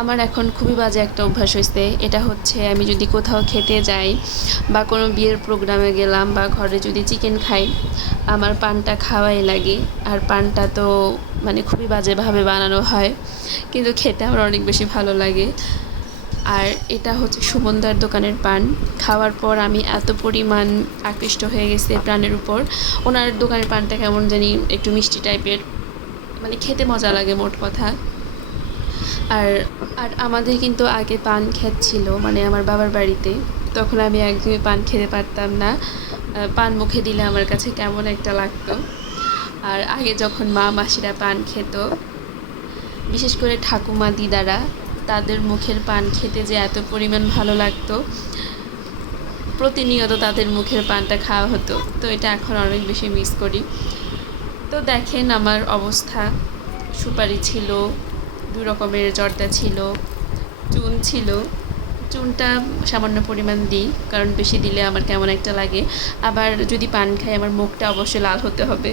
আমার এখন খুবই বাজে একটা অভ্যাস হয়েছে। এটা হচ্ছে আমি যদি কোথাও খেতে যাই বা কোনো বিয়ের প্রোগ্রামে গেলাম বা ঘরে যদি চিকেন খাই, আমার পানটা খাওয়াই লাগে। আর পানটা তো মানে খুবই বাজেভাবে বানানো হয়, কিন্তু খেতে আমার অনেক বেশি ভালো লাগে। আর এটা হচ্ছে সুমনদার দোকানের পান। খাওয়ার পর আমি এত পরিমাণ আকৃষ্ট হয়ে গেছে প্রাণের উপর। ওনার দোকানের পানটা কেমন জানি একটু মিষ্টি টাইপের মানে খেতে মজা লাগে মোট কথা। আর আর আমাদের কিন্তু আগে পান ক্ষেত ছিল মানে আমার বাবার বাড়িতে। তখন আমি একদমই পান খেতে পারতাম না। পান মুখে দিলে আমার কাছে কেমন একটা লাগতো। আর আগে যখন মা মাসিরা পান খেত, বিশেষ করে ঠাকুমা দিদারা, তাদের মুখের পান খেতে যে এত পরিমাণ ভালো লাগতো, প্রতিনিয়ত তাদের মুখের পানটা খাওয়া হতো। তো এটা এখন অনেক বেশি মিস করি। তো দেখেন আমার অবস্থা, সুপারি ছিল দু রকমের জর্দা ছিল, চুন ছিল। চুনটা সামান্য পরিমাণ দিই, কারণ বেশি দিলে আমার কেমন একটা লাগে। আবার যদি পান খাই, আমার মুখটা অবশ্যই লাল হতে হবে।